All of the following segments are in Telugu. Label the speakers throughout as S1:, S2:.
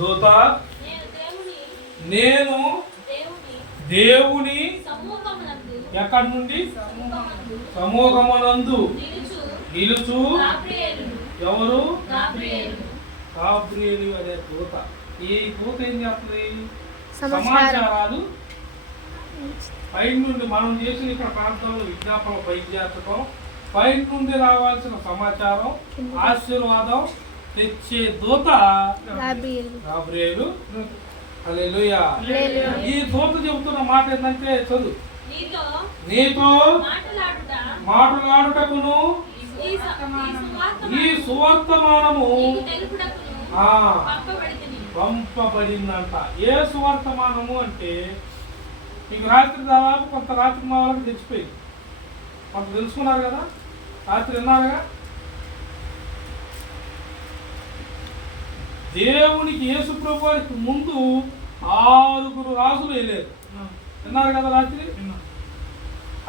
S1: దూత
S2: నేను దేవుని
S1: నేను
S2: దేవుని
S1: దేవుని
S2: సమూహమునందు
S1: ఎక్కడి నుండి?
S2: సమూహమునందు నిలుచు
S1: ఎవరు? గాబ్రియేలు. అనే దూత. ఈ దూత ఏం చేస్తుంది?
S3: సమాచారం.
S1: సమాచారాలు పైన నుండి మనం చేసిన ఇక్కడ ప్రాంతంలో విజ్ఞాపన పైకి చేర్చడం పైన నుండి రావాల్సిన సమాచారం ఆశీర్వాదం తెచ్చే దూత
S3: గాబ్రియల్.
S1: హల్లెలూయా. ఈ దూత చెబుతున్న మాట ఏంటంటే చదువు.
S2: నీతో
S1: నీతో
S2: మాట్లాడుట.
S1: మాట్లాడుటకును
S2: ఈ
S1: సువర్తమానము. పంపబడిందంట. ఏ సువర్తమానము అంటే మీకు రాత్రి దాదాపు కొంత రాత్రి మా వాళ్ళకి తెచ్చిపోయింది కొంత తెలుసుకున్నారు కదా? రాత్రి విన్నారుగా? దేవునికి యేసు ప్రభు వారికి ముందు ఆరుగురు రాజులు వేయలేదు విన్నారు కదా రాత్రి?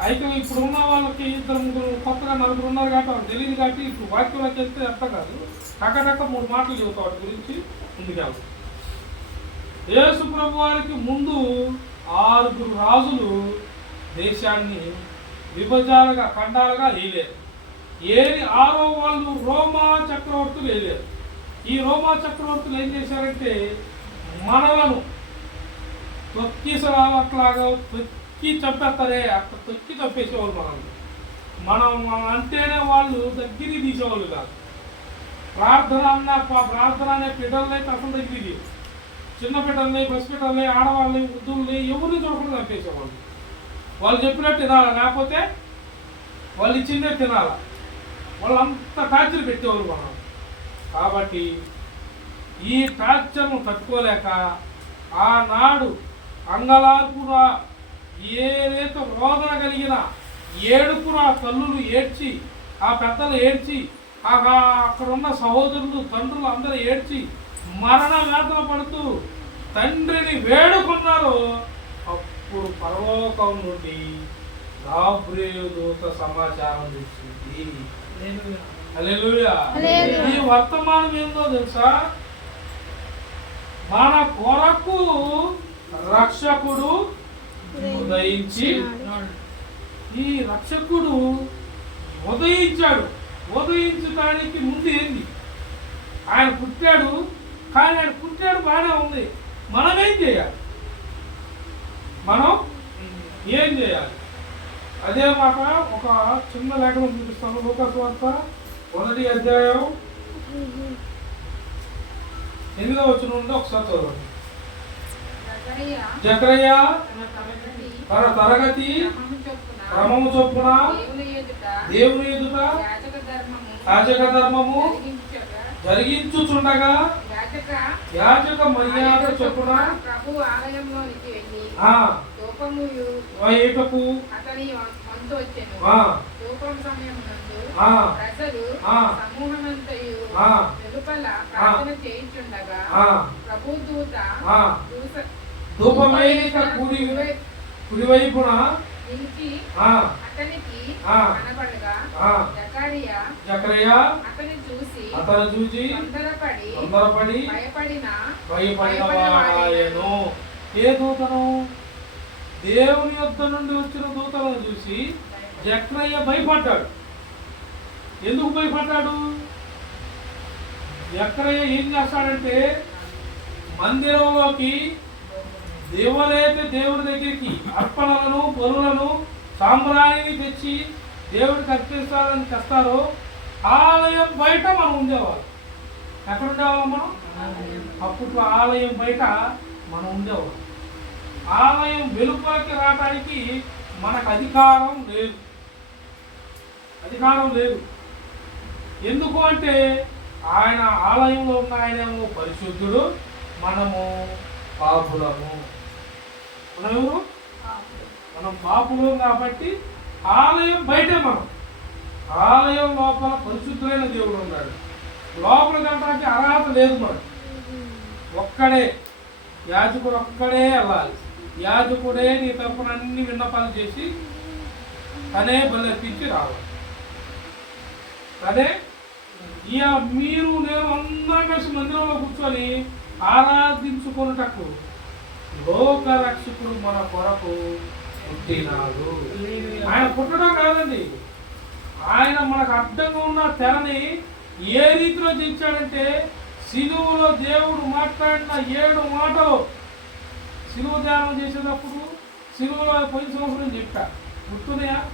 S1: అయితే ఇప్పుడు ఉన్న వాళ్ళకి ఇద్దరు ముగ్గురు కొత్తగా నలుగురు ఉన్నారు కాబట్టి వాళ్ళకి తెలియదు కాబట్టి ఇప్పుడు వాక్యంలోకి వెళ్తే అర్థం కాదు. రకరక మూడు మాటలు చెబుతా వాటి గురించి ముందుకెళ్తాం యేసు ప్రభు వారికి ముందు ఆరుగురు రాజులు దేశాన్ని విభజాలుగా ఖండాలుగా వేయలేరు ఏది ఆరో వాళ్ళు రోమా చక్రవర్తులు వేయలేరు ఈ రోమా చక్రవర్తులు ఏం చేశారంటే మనలను తొక్కిసలాట్లాగా తొక్కి చంపేస్తారే అక్కడ తొక్కి చంపేసేవాళ్ళు మనల్ని. మనం మనం అంటేనే వాళ్ళు దగ్గరికి తీసేవాళ్ళు కాదు. ప్రార్థన అన్న ప్రార్థన అనే పిల్లల్ని అసలు దగ్గరికి చిన్న పిల్లల్ని పసి ఆడవాళ్ళని వృద్ధుల్ని ఎవరిని చూడకుండా చంపేసేవాళ్ళు. వాళ్ళు చెప్పినట్టు తినాలా? లేకపోతే వాళ్ళు ఇచ్చిందే తినాలా? వాళ్ళంతా అంత టార్చర్ పెట్టేవాళ్ళు మనం కాబట్టి ఈ టార్చర్ను తట్టుకోలేక ఆనాడు అంగలార్పున ఏదైతే రోదన కలిగిన ఏడుపున తల్లులు ఏడ్చి ఆ పెద్దలు ఏడ్చి ఆ అక్కడ ఉన్న సహోదరులు తండ్రులు అందరూ ఏడ్చి మరణ వేదన పడుతూ తండ్రిని వేడుకున్నారు. అప్పుడు పరలోకం నుండి గాబ్రియలు దూత సమాచారం తెచ్చింది.
S3: నేను
S1: ఈ వర్తమానం ఏందో తెలుసా? మన కొరకు రక్షకుడు ఉదయించి ఈ రక్షకుడు ఉదయించాడు. ఉదయించడానికి ముందు ఏంది? ఆయన పుట్టాడు కానీ ఆయన పుట్టాడు బాగానే ఉంది. మనం ఏం చేయాలి? మనం ఏం చేయాలి? అదే మాట ఒక చిన్న లేఖనం చూపిస్తాను లోకస్ వార్త మొదటి అధ్యాయం ఎనిమిదో వచ్చిన నుండి ఒకసారి చదవండి.
S4: జకరియా
S1: జక్రయ్య
S4: తన తరగతి క్రమము చొప్పున దేవుని ఎదుట యాజక ధర్మము
S1: జరిగించుచుండగా
S4: యాజక
S1: యాజక మర్యాద చొప్పున
S4: ప్రభు ఆలయంలోనికి వెళ్ళి
S1: ఆ
S4: ధూపము
S1: వేయుటకు
S4: అతని వంతు వచ్చెను. ధూపం సమయం ప్రజలు
S1: ఆ.
S4: సమూహమంతయు
S1: ఆ.
S4: వెలుపల ప్రార్థన చేయించుండగా ప్రభు దూత
S1: కుడి కుడివైపున
S4: నిలిచి అతనికి. కనబడగా జకరియా అతని చూసి
S1: అతను చూచి
S4: తొందరపడి
S1: తొందరపడి
S4: భయపడిన
S1: భయపడిన వాడాయను ఏ దూతను? దేవుని యొద్ద నుండి వచ్చిన దూతలను చూసి జక్రయ్య భయపడ్డాడు. ఎందుకు భయపడ్డాడు జక్రయ్య ఏం చేస్తాడంటే మందిరంలోకి దేవుడైతే దేవుడి దగ్గరికి అర్పణలను బరువులను సాంబ్రాణిని తెచ్చి దేవుడికి అర్పిస్తారని తెస్తారో ఆలయం బయట మనం ఉండేవాళ్ళం. ఎక్కడ ఉండేవాళ్ళం మనం? అప్పట్లో ఆలయం బయట మనం ఉండేవాళ్ళం. ఆలయం వెలుపలికి రావడానికి మనకు అధికారం లేదు. అధికారం లేదు. ఎందుకు అంటే ఆయన ఆలయంలో ఉన్న ఆయనేమో పరిశుద్ధుడు మనము పాపులము. మనం ఎవరు? మనం పాపులు కాబట్టి ఆలయం బయటే మనం. ఆలయం లోపల పరిశుద్ధులైన దేవుడు ఉన్నాడు. లోపల వెళ్ళడానికి అర్హత లేదు మనకు. ఒక్కడే యాజకుడు ఒక్కడే వెళ్ళాలి. యాజకుడే నీ తరపున అన్ని విన్నపాలు చేసి తనే బలర్పించి రావాలి. తనే ఇక మీరు నేను అందరం కలిసి మందిరంలో కూర్చొని ఆరాధించుకొనుటకు లోక రక్షకుడు మన కొరకు పుట్టినాడు. ఆయన పుట్టడం కాదండి. ఆయన మనకు అడ్డంగా ఉన్న తెరని ఏ రీతిలో దించాడంటే సిలువలో దేవుడు మాట్లాడిన ఏడు మాటలు సిలువ ధ్యానం చేసేటప్పుడు సిలువలో పోయిన సంవత్సరం చెప్పా. గుర్తున్నాయా?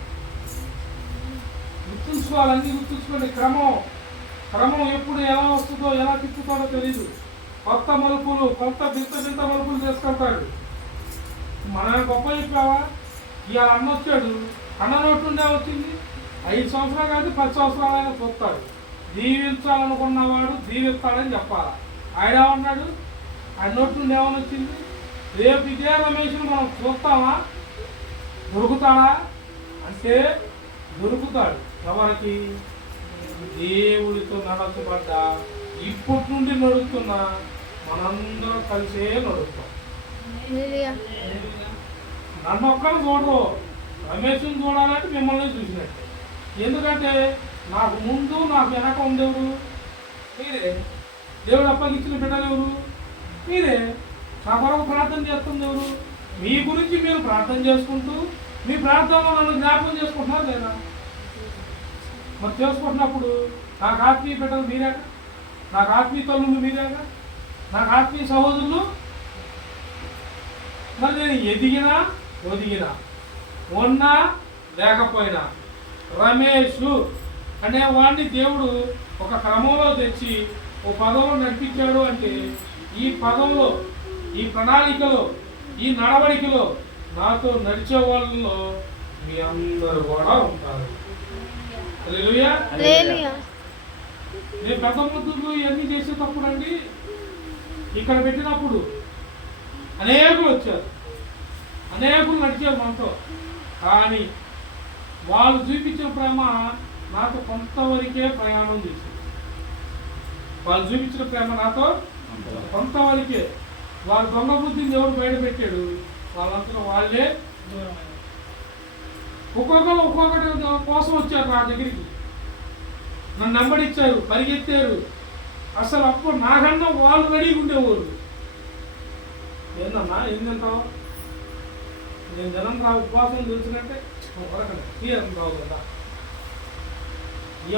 S1: గుర్తుంచుకోవాలి అన్ని గుర్తుంచుకోండి. క్రమం. క్రమం ఎప్పుడు ఎలా వస్తుందో ఎలా తిప్పుతాడో తెలియదు కొత్త మలుపులు కొత్త బింత బింత మలుపులు చేసుకుంటాడు మన గొప్ప చెప్పావా? ఇవాళ అన్న వచ్చాడు. అన్న నోటుండే వచ్చింది. ఐదు సంవత్సరాలు కాదు పది సంవత్సరాలైనా చూస్తాడు. దీవించాలనుకున్నవాడు దీవిస్తాడని చెప్పాలి? ఆయన ఏమన్నాడు? ఆయన నోటి నుండి ఏమని వచ్చింది? రేపు ఇదే రమేష్ను మనం చూస్తామా? దొరుకుతాడా? అంటే దొరుకుతాడు. ఎవరికి? దేవుడితో నడచబడ్డ ఇప్పటి నుండి నడుస్తున్న మనందరం కలిసే నడుస్తాం. నన్ను ఒక్కరు చూడరు. రమేష్ని చూడాలంటే మిమ్మల్ని చూసినట్టే. ఎందుకంటే నాకు ముందు నాకు వెనక ఉండేవారు మీరే. దేవుడు అప్పగించిన బిడ్డలు ఎవరు? మీరే. నా కొరకు ప్రార్థన చేస్తుంది ఎవరు? మీ గురించి మీరు ప్రార్థన చేసుకుంటూ మీ ప్రార్థనలో నన్ను జ్ఞాపకం చేసుకుంటున్నారు లేదా? మరి చేసుకుంటున్నప్పుడు నాకు ఆత్మీయ బిడ్డలు మీరేగా? నాకు ఆత్మీయ తల్లులు మీరేగా? నాకు ఆత్మీయ సహోదరులు? మరి నేను ఎదిగినా ఒదిగినా ఉన్నా లేకపోయినా రమేష్ అనే వాడిని దేవుడు ఒక క్రమంలో తెచ్చి ఓ పదంలో నడిపించాడు అంటే ఈ పదంలో ఈ ప్రణాళికలో ఈ నడవడికలో నాతో నడిచే వాళ్ళలో మీ అందరూ కూడా ఉంటారు. నేను పెద్ద ముద్దులు ఇవన్నీ చేసేటప్పుడు అండి ఇక్కడ పెట్టినప్పుడు అనేకులు వచ్చారు. అనేకులు నడిచారు మనతో. కానీ వాళ్ళు చూపించిన ప్రేమ నాతో కొంతవరకే ప్రయాణం చేసింది వాళ్ళు చూపించిన ప్రేమ నాతో కొంతవరకే. వాళ్ళ దొంగ బుద్ధిని ఎవరు బయట పెట్టాడు? వాళ్ళంతా వాళ్ళే ఒక్కొక్కరు ఒక్కొక్కటి కోసం వచ్చారు నా దగ్గరికి. నన్ను నెంబడిచ్చారు పరిగెత్తారు. అసలు అప్పుడు నాకన్నా వాళ్ళు రెడీగా ఉండేవారు. ఏందన్నా ఏం తింటావు? నేను జనం రా ఉపవాసం తెలిసినట్టే తీరం రావు కదా.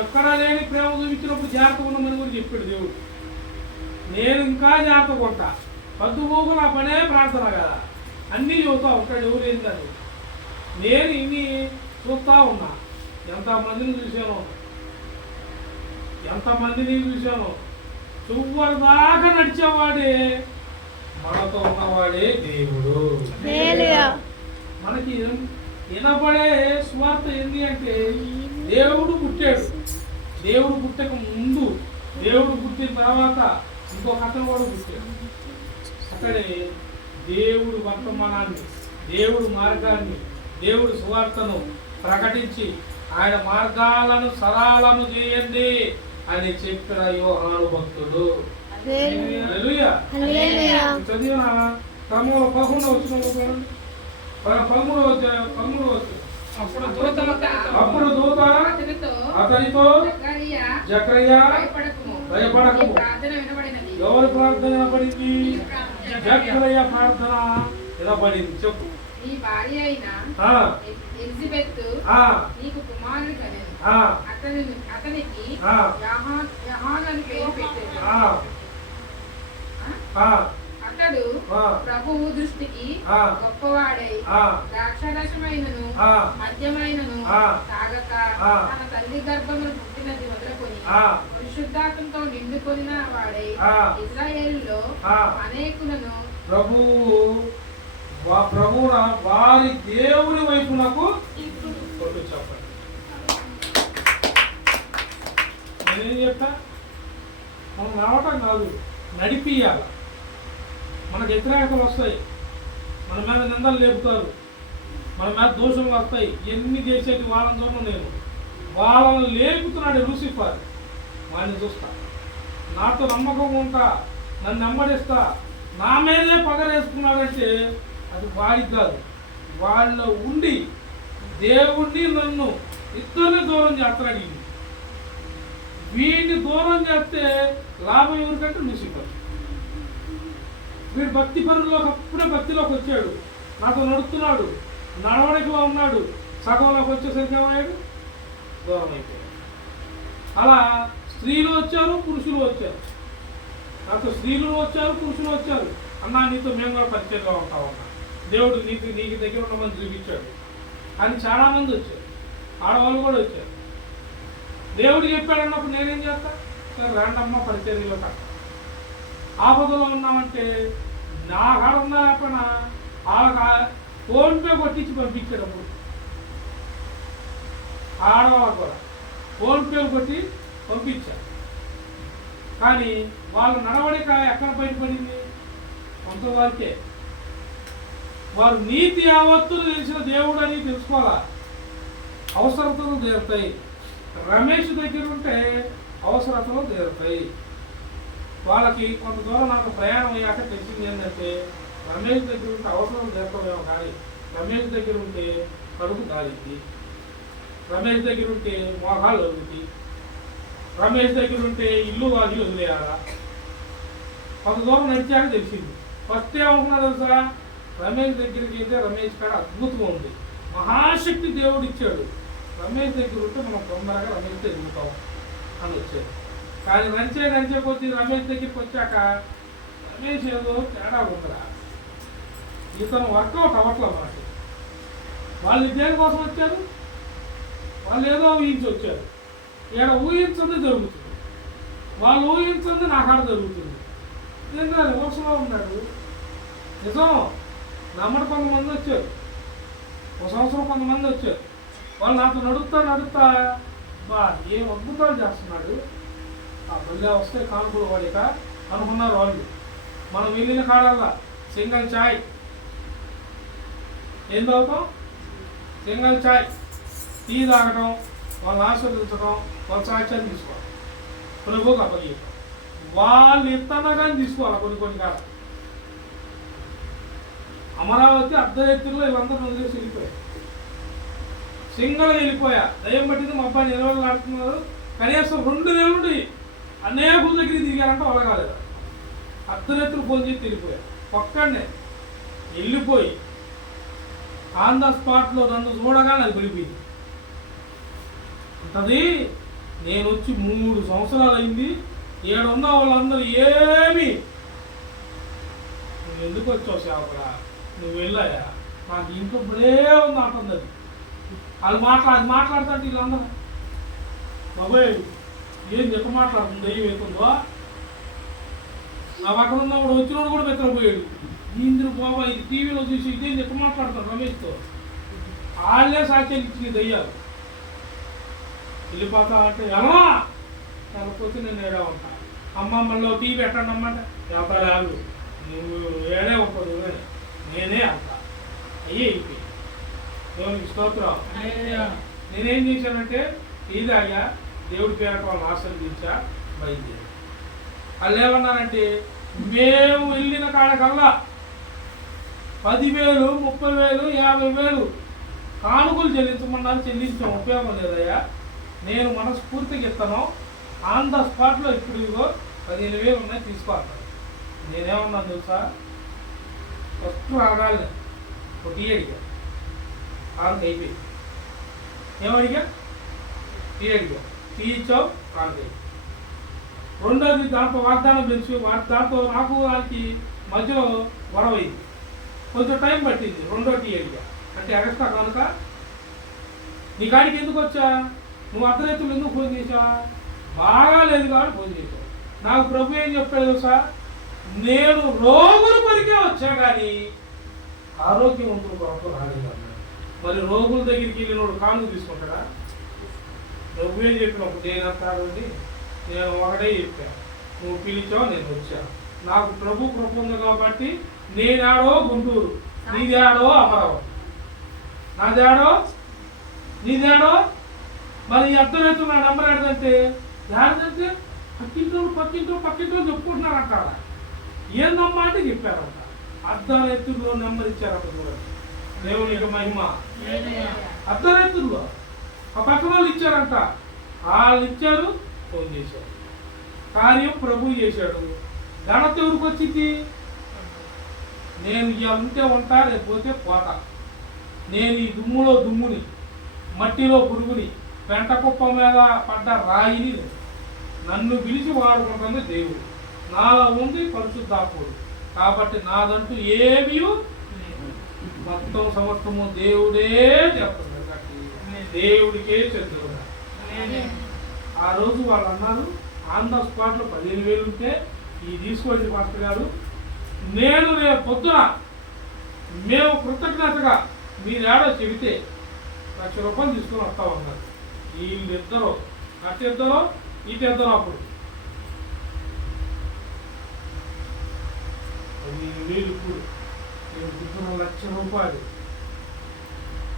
S1: ఎక్కడా లేని ప్రేమ చూపించినప్పుడు జాగ్రత్త ఉన్నామని కూడా చెప్పాడు దేవుడు. నేను ఇంకా జాగ్రత్త కొంటా పద్దు పోగు నా పనే ప్రార్థన కదా. అన్నీ చెబుతా ఉంటాడు ఎవరు ఏంటని నేను ఇన్ని చూస్తా ఉన్నా. ఎంతమందిని చూశాను? ఎంతమందిని చూశాను? చివరి దాకా నడిచేవాడే మనతో ఉన్నవాడే దేవుడు. మనకి వినపడే స్వార్థ ఏంటి అంటే దేవుడు పుట్టాడు. దేవుడు పుట్టక ముందు దేవుడు పుట్టిన తర్వాత ఇంకొక అతను కూడా పుట్టాడు. అక్కడే దేవుడు వర్తమానాన్ని దేవుడు మార్గాన్ని దేవుడు సువార్తను ప్రకటించి ఆయన మార్గాలను సరళము చేయండి అని చెప్పిన యోహాను భక్తుడు.
S3: హల్లెలూయా.
S1: హల్లెలూయా.
S3: హల్లెలూయా.
S1: చదివిన క్రమంలో పదకొండు వచ్చిన పదమూడు వచ్చా పదమూడు వచ్చి
S4: అప్పుడు
S1: దూత
S4: అతనితో
S1: అతనితో
S4: జకరియా,
S1: జక్రయ్య
S4: వినబడినది.
S1: ఎవరి ప్రార్థన వినబడింది? జక్రయ్య ప్రార్థన వినబడింది. చెప్పు.
S4: నీ భార్య అయిన ఎలిజబెత్ నీకు కుమారుడు అతని అతనికి యహాను అని పేరు పెట్టాడు అతడు ప్రభువు దృష్టికి. గొప్పవాడై ద్రాక్షరసమైనను. మద్యమైనను. తాగక. తన తల్లి గర్భమును పుట్టినది మొదలుకొని. పరిశుద్ధాత్మతో నిండుకొనిన వాడై
S1: ఆ.
S4: ఇజ్రాయేలులో
S1: ఆ.
S4: అనేకులను
S1: ప్రభువు వా- ప్రభువున వారి దేవుని వైపునకు
S2: ఇప్పుడు.
S1: కొట్టు చెప్పండి. నేనేం చెప్పా? మనం నడవటం కాదు నడిపియాల మనకు వ్యతిరేకతలు వస్తాయి. మన మీద నిందలు లేపుతారు. మన మీద దోషములు వస్తాయి. ఎన్ని చేసేది వాళ్ళని చూడను నేను. వాళ్ళని లేపుతున్నాడు లూసిఫర్. వాడిని చూస్తా. నాతో నమ్మకం ఉంటా. నన్ను నెమ్మడిస్తా నా మీదే పగరేసుకున్నాడంటే అది వాడికి కాదు. వాళ్ళ ఉండి దేవుణ్ణి నన్ను ఇద్దరిని దూరం చేస్తాడు వీడిని దూరం చేస్తే లాభం ఎవరికంటే లూసిఫర్ వీడు భక్తి పరుల్లోకి అప్పుడే భక్తిలోకి వచ్చాడు. నాతో నడుస్తున్నాడు నడవడికలో ఉన్నాడు. సగంలోకి వచ్చేసరికి ఏమయ్యాడు? దూరం అయిపోయాడు. అలా స్త్రీలు వచ్చారు పురుషులు వచ్చారు. నాతో స్త్రీలు వచ్చారు పురుషులు వచ్చారు. అన్నా నీతో మేము కూడా పరిచయంగా ఉంటాం దేవుడు నీకు నీకు దగ్గర ఉండమని చూపించాడు. అని చాలా మంది వచ్చారు. ఆడవాళ్ళు కూడా వచ్చారు. దేవుడు చెప్పాడు అన్నప్పుడు నేనేం చేస్తా? సరే రాండమ్మ పరిచర్యలో కాక ఆపదలో ఉన్నామంటే నా కాడ ఉన్నా లేకపోయినా వాళ్ళకి ఫోన్పే కొట్టించి పంపించాడు. అప్పుడు ఆడవాళ్ళు కూడా ఫోన్పేలు కొట్టి పంపించారు. కానీ వాళ్ళ నడవడిక ఎక్కడ బయటపడింది? కొంత వారికే వారు నీతి యావత్తులు తెలిసిన దేవుడు అని తెలుసుకోవాలా? అవసరతలు తీరుతాయి రమేష్ దగ్గర ఉంటే అవసరతలు తీరుతాయి వాళ్ళకి కొంత దూరం నాకు ప్రయాణం అయ్యాక తెలిసింది ఏంటంటే రమేష్ దగ్గర ఉంటే అవసరం తీరుతామేమో కానీ రమేష్ దగ్గర ఉంటే కడుపు దారింది. రమేష్ దగ్గర ఉంటే మోహాలు అవుతుంది రమేష్ దగ్గర ఉంటే ఇల్లు వాగి వదిలేయాలా? కొంత దూరం నడిచాక తెలిసింది. ఫస్ట్ ఏమనుకున్నా తెలుసా? రమేష్ దగ్గరికి అయితే రమేష్ కాడ అద్భుతంగా ఉంది. మహాశక్తి దేవుడు ఇచ్చాడు. రమేష్ దగ్గర ఉంటే మనం తొందరగా రమేష్ ఎదుగుతాం అని వచ్చాడు. కానీ నంచే నంచే కొద్ది రమేష్ దగ్గరికి వచ్చాక రమేష్ ఏదో తేడా ఉందిరా. ఇతను వర్కౌట్ అవ్వట్లే మనకి. వాళ్ళు దేనికోసం వచ్చారు? వాళ్ళు ఏదో ఊహించి వచ్చారు. ఇక్కడ ఊహించింది జరుగుతుంది. వాళ్ళు ఊహించింది నాకాడ జరుగుతుంది. నిజంగా రివర్స్లో ఉన్నాడు? నిజం? నమ్మడు కొంతమంది వచ్చారు. ఒక సంవత్సరం కొంతమంది వచ్చారు. వాళ్ళు నాతో నడుపుతా నడుపుతా బా ఏం అద్భుతాలు చేస్తున్నాడు. ఆ బల్లా వస్తే కానుకలు వాడిక అనుకున్నారు వాళ్ళు. మనం వెళ్ళిన కాడల్లా సింగల్ చాయ్. ఏం తాగుతాం? సింగల్ చాయ్. టీ తాగడం వాళ్ళని ఆశీర్వదించడం వాళ్ళ సాక్ష్యాన్ని తీసుకోవాలి ప్రభుకి అప్పగించడం వాళ్ళు ఇత్తనగానే తీసుకోవాలి కొన్ని కొన్ని కాలం అమరావతి అర్ధరెత్తులో వీళ్ళందరూ వదిలేసి వెళ్ళిపోయారు. సింగల్ వెళ్ళిపోయా. దయ్యం పట్టింది మా అబ్బాయి నిలవలు ఆడుతున్నారు. కనీసం రెండు నెలలు అనేకుల దగ్గర తిరిగారంటే వాళ్ళ కాలేదు? అర్ధరెత్తులు ఫోన్ చేసి వెళ్ళిపోయారు పక్కనే వెళ్ళిపోయి ఆన్ ద స్పాట్లో నన్ను చూడగానే అది పడిపోయింది. అంటది నేను వచ్చి మూడు సంవత్సరాలు అయింది. ఏడున్న వాళ్ళందరూ ఏమి ఎందుకు వచ్చావు సేవకుడా నువ్వు వెళ్ళాయా? నాకు ఇంట్లో ఇప్పుడే ఉంది అంటుంది అది. వాళ్ళు మాట్లా అది మాట్లాడుతుంటే వీళ్ళందరూ. బాబాయ్ ఏం చెప్ప మాట్లాడుతుంది దయ్యం ఎక్కుందో నా అక్కడ ఉన్నప్పుడు వచ్చినోడు కూడా బెత్తరపోయాడు. ఇంద్రు బాబా ఇది టీవీలో చూసి ఇదేం చెప్ప మాట్లాడతాడు రమేష్తో? వాళ్ళే సాక్ష్యాలు ఇచ్చింది దయ్యాలు. వెళ్ళిపోతా అంటే ఎలా వెళ్ళకపోతే నేను ఏడా ఉంటా? అమ్మ మళ్ళీ టీ పెట్టండి అమ్మంటే. వ్యాపారం నువ్వు ఏడే ఉంటుంది నేనే అంటా. అయ్యే అయిపోయి దేవునికి స్తోత్రం. నేనేం చేశానంటే టీ తాగా దేవుడి పేరట వాళ్ళని ఆశీర్వదించా బయలుదేరి. వాళ్ళు ఏమన్నారంటే మేము వెళ్ళిన కాడకల్లా పదివేలు ముప్పై వేలు యాభై వేలు కానుకలు చెల్లించమన్నారు చెల్లించాం ఉపయోగం లేదయ్యా. నేను మనస్ఫూర్తిగా ఇస్తాను ఆన్ ద స్పాట్లో ఇప్పుడు ఇదిగో పదిహేను వేలు ఉన్నాయి తీసుకోవాలి నేనేమన్నాను తెలుసా? ఫస్ట్ ఆడాలి ఒక టీ అడిగా. కానుక అయిపోయి ఏమడిగా టీ అడిగా. టీ ఇచ్చావు? కానుక అయిపోయి. రెండోది దాంతో వాగ్దానం పెంచు దాంతో నాకు వాళ్ళకి మధ్యలో గొడవైంది కొంచెం టైం పట్టింది. రెండో టీ అడిగా. అంటే ఎగస్ట్రా కనుక? నీ కాడికి ఎందుకు వచ్చా? నువ్వు అర్ధరైతులు ఎందుకు ఫోన్ చేసావా బాగా లేదు కాబట్టి ఫోన్ చేసావు నాకు ప్రభు ఏం చెప్పాడు సార్ నేను రోగుల కొరికే వచ్చా కానీ ఆరోగ్యవంతుల కొరకు రాలేదు అన్నాడు మరి రోగుల దగ్గరికి వెళ్ళినోడు కాను తీసుకుంటాడా? ప్రభు ఏం చెప్పినప్పుడు నేను అంటాడండి నేను ఒకటే చెప్పాను నువ్వు పిలిచావు నేను వచ్చా. నాకు ప్రభు కృప ఉంది కాబట్టి నేనాడో గుంటూరు నీదేడో అమరావతి. నాదేడో? నీదేడో? మరి ఈ అర్థమైతే నెంబర్ ఏంటంటే దానికంటే పక్కింటో పక్కింటో పక్కింటో చెప్పుకుంటున్నారు అక్కడ ఏందమ్మా అంటే చెప్పారంట. అర్ధరేతుల్లో నెంబర్ ఇచ్చారంట చూడండి యొక్క మహిమ. అర్ధరేతుల్లో ఆ పక్కన వాళ్ళు ఇచ్చారంట. వాళ్ళు ఇచ్చారు ఫోన్ చేశారు. కార్యం ప్రభు చేశాడు. ఘనత ఎవరికి వచ్చింది? నేను ఇలా ఉంటే ఉంటా రేపు పోతే పోతా. నేను ఈ దుమ్ములో దుమ్ముని మట్టిలో పురుగుని పెంట కుప్ప మీద పడ్డ రాయిని నన్ను పిలిచి వాడుకుంటుంది దేవుడు. నాలో ఉంది పరిశుద్ధాత్ముడు కాబట్టి నాదంటూ ఏమీ మొత్తం సమస్తము దేవుడే చేస్తుంది దేవుడికే చెందుగా ఆ రోజు వాళ్ళు అన్నారు ఆన్ ద స్పాట్లో పదిహేను వేలు ఉంటే ఈ తీసుకోండి మాస్టర్ గారు. నేను రేపు పొద్దున మేము కృతజ్ఞతగా మీరేడో చెబితే లక్ష రూపాయలు తీసుకొని వస్తామన్నారు వీళ్ళిద్దరు అటు ఇద్దరు ఇటు ఇద్దరు అప్పుడు. పదిహేను వేలు ఇప్పుడు. నేను ఇద్దరు లక్ష రూపాయలు.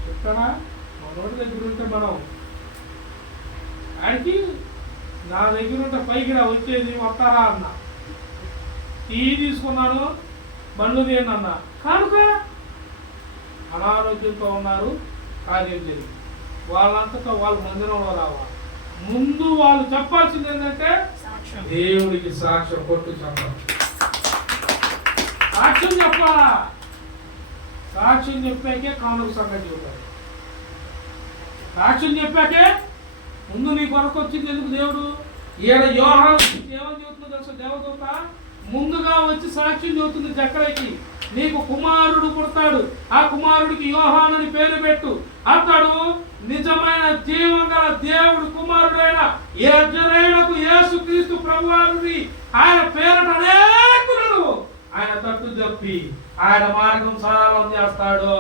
S1: చెప్తానా? మనోడి దగ్గర ఉంటే మనం. ఆడికి నా దగ్గర ఉంటే పైకి రా వచ్చేది వస్తారా అన్న. టీ తీసుకున్నాను బండ్లు తీయండి అన్న. కానుక? అనారోగ్యంతో ఉన్నారు కార్యం జరిగింది వాళ్ళంతటా వాళ్ళ మందిరంలో రావాలి. ముందు వాళ్ళు చెప్పాల్సింది ఏంటంటే దేవుడికి సాక్ష్యం కొట్టు చెప్పాలి సాక్ష్యం చెప్పాలా సాక్ష్యం చెప్పాకే కానుక సంగతి చెప్పాలి. సాక్ష్యం చెప్పాకే ముందు నీ కొరకు వచ్చింది ఎందుకు దేవుడు? ఈడ యోహాను ఏమని చెబుతుందో తెలుసు దేవదూత? ముందుగా వచ్చి సాక్ష్యం చెబుతుంది చక్కరకి నీకు కుమారుడు పుడతాడు. ఆ కుమారుడికి యోహాన్ అని పేరు పెట్టు. అతడు నిజమైన జీవం గల దేవుడు కుమారుడైన యజ్ఞకు యేసు క్రీస్తు ప్రభువారిని ఆయన పేరటనే ఆయన తట్టు చెప్పి ఆయన మార్గం సరళం చేస్తాడు.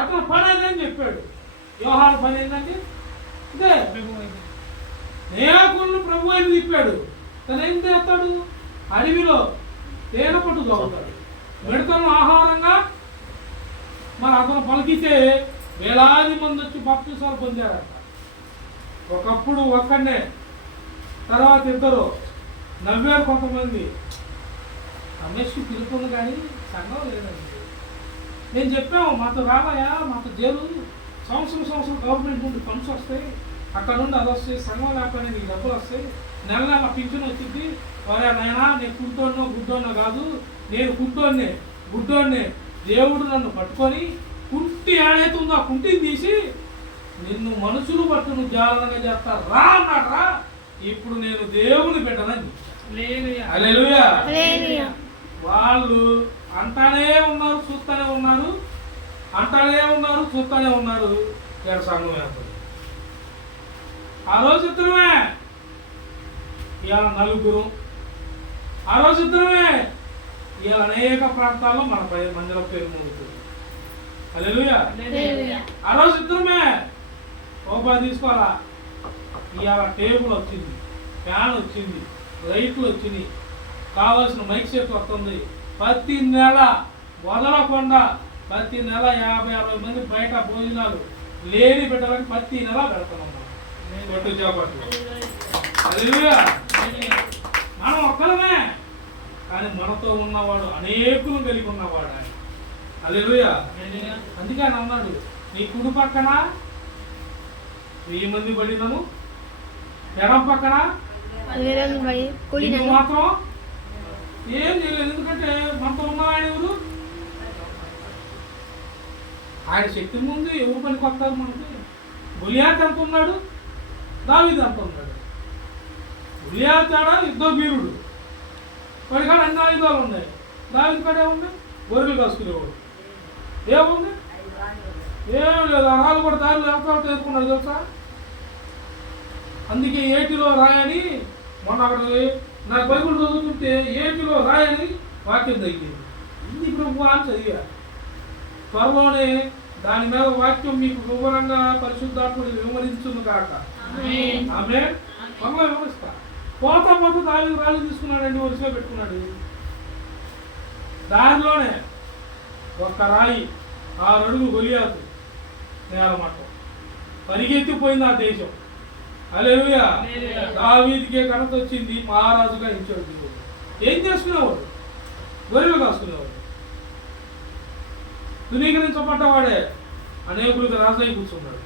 S1: అతను పని అదని చెప్పాడు. యోహాను పని ఏంటంటే ఇదే. నేకులను ప్రభు అని తిప్పాడు. తను ఏం చేస్తాడు? అడవిలో తేనె పట్టు దొరుకుతాడు మిడతలను ఆహారంగా మరి అతను పలికితే వేలాది మంది వచ్చి బాప్తిసాలు పొందారట. ఒకప్పుడు ఒక్కడే తర్వాత ఇద్దరు. నవ్వారు కొంతమంది. రమేష్కి పిలుపుంది కానీ సంఘం లేదండి. నేను చెప్పాము మాతో రావాయా మాతో జైలు. సంవత్సరం సంవత్సరం గవర్నమెంట్ నుండి ఫండ్స్ వస్తాయి. అక్కడ నుండి అది వస్తాయి సంఘం లేకపోయినా నీకు డబ్బులు వస్తాయి. నెల నెల పింఛన్ వచ్చింది. వరే నాయనా నేను కుంటోనో గుడ్డోన్నో కాదు. నేను కుంటోనే గుడ్డోనే దేవుడు నన్ను పట్టుకొని కుంటి ఏడైతే ఉందో ఆ కుంటిని తీసి నిన్ను మనుషులు పట్టును జాగ్రత్తగా చేస్తా. రా అన్నాడు రా. ఇప్పుడు నేను దేవుని హల్లెలూయా. వాళ్ళు అంటానే ఉన్నారు చూస్తానే ఉన్నారు అంటానే ఉన్నారు చూస్తానే ఉన్నారు ఇక్కడ సంఘం ఏర్పడి ఆ రోజు ఇద్దరమే ఇవాళ నలుగురు. ఆ రోజు ఇద్దరమే ఇవాళ అనేక ప్రాంతాల్లో మన పై మందిరం పేరు మోగుతుంది. హల్లెలూయా.
S3: హల్లెలూయా.
S1: ఆ రోజు ఇద్దరమే రూపాయి తీసుకోవాలా ఇవాళ టేబుల్ వచ్చింది ఫ్యాన్ వచ్చింది లైట్లు వచ్చినాయి. కావాల్సిన మైక్ సెట్ వస్తుంది. ప్రతి నెల వదలకుండా ప్రతి నెల యాభై అరవై మంది బయట భోజనాలు లేని బిడ్డలకు ప్రతి నెల పెడుతున్నాం మనం. చేపట్టు. ఒక్కలమే. కానీ మనతో ఉన్నవాడు అనేకులు కలిగి ఉన్నవాడు ఆయన. అల్లెలుయా అందుకే అన్నాడు నీ కుడి పక్కన వెయ్యి మంది పడినను ఎడం పక్కన? మాత్రం? ఏం చేయలేదు ఎందుకంటే మనతో ఉన్న ఆయన ఎవరు? ఆయన శక్తి ముందు ఎవరు పనికి వస్తారు మనకి? గులియాత్ ఎంత ఉన్నాడు? దావీదు ఎంత ఉన్నాడు? గులియాత్ తేడా యుద్ధ వీరుడు. వాడి కాడ అన్ని ఆయుధాలు ఉన్నాయి. దావీదు కాడ ఏముంది? గొర్రెలు కాసుకునేవాడు. ఏముంది? ఏం లేదు ఆ రాళ్ళు కూడా దారిలో ఎంత తెలుసుకున్నాడు తెలుసా? అందుకే ఏటిలో రాయని మొన్న అక్కడ నా బైబుల్ చదువుతుంటే ఏటిలో రాయని వాక్యం తగ్గింది. ఇది ప్రభు అని చదివా త్వరలోనే దాని మీద వాక్యం మీకు వివరంగా పరిశుద్ధాత్ముడు వివరించును కాక. ఆమె త్వరలో వివరిస్తా. పోతా పోతా దాని రాళ్ళు తీసుకున్నాడండి వరుసలో పెట్టుకున్నాడు. దారిలోనే ఒక్క రాయి ఆరు అడుగు గొలియాదు నేలమట్టం పరిగెత్తిపోయింది ఆ దేశం. అలేలుయా దావీదికే ఘనత వచ్చింది మహారాజుగా ఇచ్చాడు దేవుడు. ఏం చేసుకునేవాడు? గొర్రెలు కాసుకునేవాడు. ధృవీకరించబడ్డవాడే అనేకులకు రాజై కూర్చున్నాడు.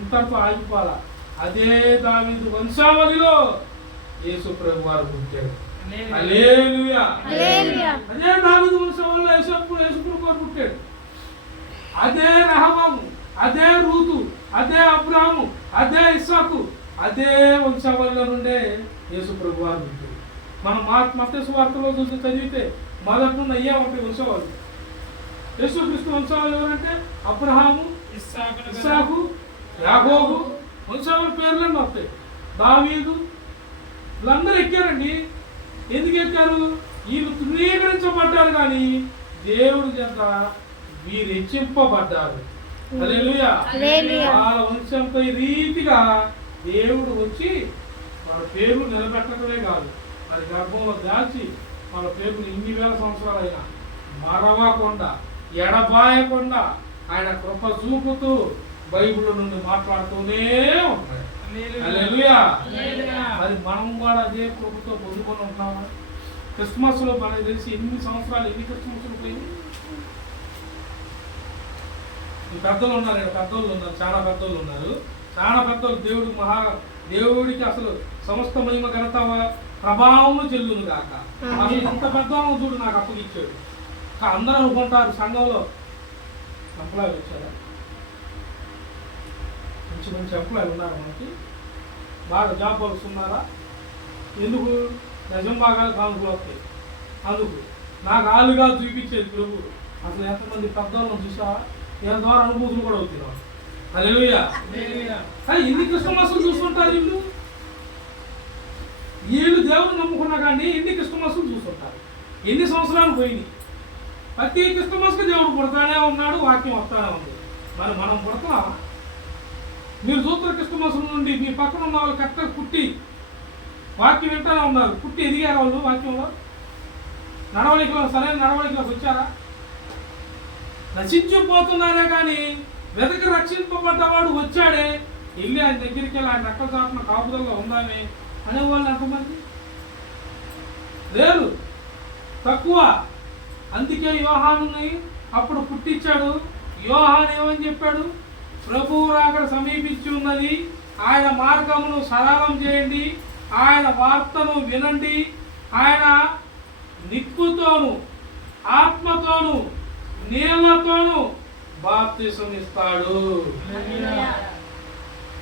S1: ఇంతటితో ఆగిపోవాలా? అదే దావీదు వంశావళిలో యేసు ప్రభు వారు పుట్టాడు. అదే దావీదు వంశంలో యేసప్పు యేసుప్రభు గారు పుట్టాడు. అదే రహబాము అదే రూతు. అదే అబ్రాము అదే ఇస్సాకు అదే వంశావళిలో నుండే యేసుప్రభు వారు పుట్టాడు మనం మా మత సువార్తలో చూసి చదివితే మొదటి నుండి అయ్యే ఒకటి వంశవాళ్ళు? యేసుక్రీస్తు వంశావళి ఎవరంటే? అబ్రహాము ఇస్సాకు యాగోబు వంశావళి పేర్లన్నీ వస్తాయి దావీదు వీళ్ళందరూ ఎక్కారండి. ఎందుకు ఎక్కారు? వీళ్ళు తృణీకరించబడ్డారు కానీ దేవుడి చేత వీరు హెచ్చింపబడ్డారు. వాళ్ళ వంశంపై రీతిగా దేవుడు వచ్చి వాళ్ళ పేర్లు నిలబెట్టడమే కాదు మరి గర్భంలో దాల్చి వాళ్ళ పేర్లు ఇన్ని వేల సంవత్సరాలైనా మరవకుండా ఎడబాయకుండా ఆయన కృప చూపుతూ బైబిల్ నుండి మాట్లాడుతూనే ఉంటాడు. హల్లెలూయా. మరి మనం కూడా అదే కృపతో పొందుకొని ఉంటున్నామా క్రిస్మస్లో మనకు తెలిసి ఎన్ని సంవత్సరాలు ఎన్ని క్రిస్మస్లు పోయింది? ఈ పెద్దలు ఉన్నారు ఇక్కడ పెద్దోళ్ళు ఉన్నారు చాలా పెద్దోళ్ళు ఉన్నారు. చాలా పెద్దోళ్ళు. దేవుడు మహా దేవుడికి అసలు సమస్త మహిమ ఘనత ప్రభావం చెల్లును కాక అసలు ఇంత పెద్ద చూడు నాకు అప్పగిచ్చాడు అందరూ అనుకుంటారు సంఘంలో ఎంప్లాయ్ వచ్చారా మంచి మంచి ఎంప్లాయ్ ఉన్నారు మనకి. బాగా జాబ్ వస్తున్నారా? ఎందుకు? నిజం బాగా కానుకలు వస్తాయి అందుకు. నాకు ఆలుగా చూపించేది ప్రభు. అసలు ఎంతమంది పెద్దవాళ్ళని చూసావా? నేను ద్వారా అనుభూతులు కూడా అవుతున్నాం హల్లెలూయా. కానీ ఎన్ని క్రిస్టమస్లు చూస్తుంటారు వీళ్ళు. వీళ్ళు దేవుని నమ్ముకున్నా కానీ ఎన్ని క్రిస్టమస్లు చూస్తుంటారు. ఎన్ని సంవత్సరాలు పోయినాయి? ప్రతి క్రిస్టమస్కి దేవుడు పుడతానే ఉన్నాడు వాక్యం వస్తానే ఉంది. మరి మనం పుడతా మీరు చూస్తున్న క్రిస్టమస్ నుండి మీ పక్కన ఉన్న వాళ్ళు కరెక్ట్గా పుట్టి వాక్యం వింటానే ఉన్నారు. పుట్టి ఎదిగారు వాళ్ళు వాక్యంలో? నడవడికలో సరైన నడవడికలోకి వచ్చారా? నశించిపోతున్నారే కానీ వెతకి రక్షింపబడ్డవాడు వచ్చాడే. వెళ్ళి ఆయన దగ్గరికి వెళ్ళి ఆయన రెక్కల చాటున కాపుదల్లో ఉందామే అనేవాళ్ళు ఎంతమంది? లేరు. తక్కువ. అందుకే యోహానుని అప్పుడు పుట్టించాడు. యోహాన్ ఏమని చెప్పాడు? ప్రభువు రాకడ సమీపించి ఉన్నది. ఆయన మార్గమును సరళం చేయండి. ఆయన వార్తను వినండి. ఆయన నిక్కుతోను ఆత్మతోను నీళ్ళతోను బాప్తిసం ఇస్తాడు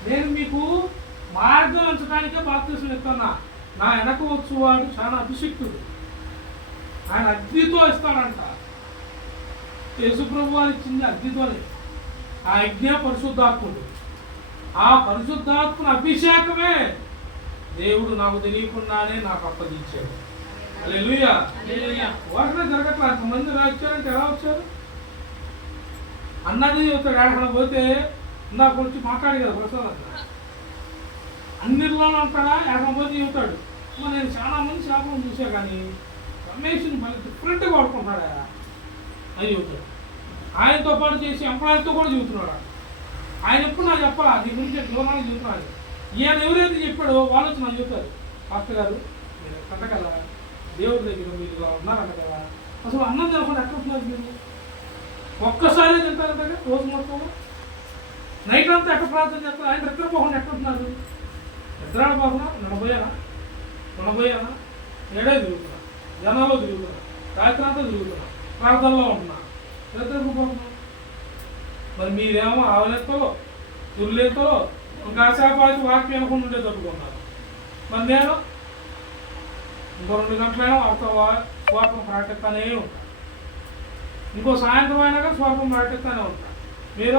S1: నేను మీకు మార్గం ఉంచడానికే బాప్తిసం ఇస్తున్నా నా వెనక వచ్చేవాడు చాలా అభిషిక్తుడు. ఆయన అగ్నితో ఇస్తాడంట. యేసుప్రభు వారు ఇచ్చింది అగ్నితోనే. ఆ యజ్ఞ పరిశుద్ధాత్ముడు. ఆ పరిశుద్ధాత్మను అభిషేకమే దేవుడు నాకు తెలియకుండానే నాకు అప్పగించాడు. హల్లెలూయా. వాటిలో జరగట్లా? అంతమంది ఇలా వచ్చారంటే ఎలా వచ్చారు? అన్నది చెబుతాడు ఎక్కడ పోతే ఇందాక వచ్చి మాట్లాడి కదా ప్రసాద్ అన్న అన్నిట్లోనూ ఉంటాడా ఎక్కడ పోతే చెబుతాడు అమ్మ నేను చాలా మంది శాపం చూసా కానీ రమేష్ని మళ్ళీ డిఫరెంట్గా వాడుకుంటాడా అని చెబుతాడు ఆయనతో పాటు చేసి ఎంప్లాయీతో కూడా చెబుతున్నాడు ఆయన ఎప్పుడు నాకు చెప్పాలా? దీని గురించి దూరాలు చెబుతున్నాడు ఈయన ఎవరైతే చెప్పాడో వాళ్ళు వచ్చి నాకు చెప్తారు. పాస్టర్ గారు మీరు కట్టగలరా దేవుడి దగ్గర మీరు ఉన్నారంట కదా. అసలు అన్నం తినకుండా ఎక్కడ ఉన్నారు మీరు? ఒక్కసారి తింటారంట రోజు మొత్తం. నైట్ అంతా ఎక్కడ ప్రార్థన చేస్తారు? ఆయన నిద్రపోకుండా ఎక్కడున్నారు ఎక్కడ ఉంటున్నారు నిద్రాడ పోకుండా నడబోయానా నడబోయానా ఏడే తిరుగుతున్నా జనాల్లో తిరుగుతున్నా రాత్రి అంతా తిరుగుతున్నా ప్రార్థనలో ఉంటున్నా నిద్రపోకుండా మరి మీరేమో ఆవలెత్తలో తుర్లెత్తలో కాసేపాటి వాక్యం అనుకుని ఉండే తప్పుకున్నారు మరి నేను ఇంకో రెండు గంటలైనా వార్త స్వార్థం ప్రకటిస్తానే ఉంటాను. ఇంకో సాయంత్రం అయినాక స్వర్గం స్వార్థం ఉంటాను మీరు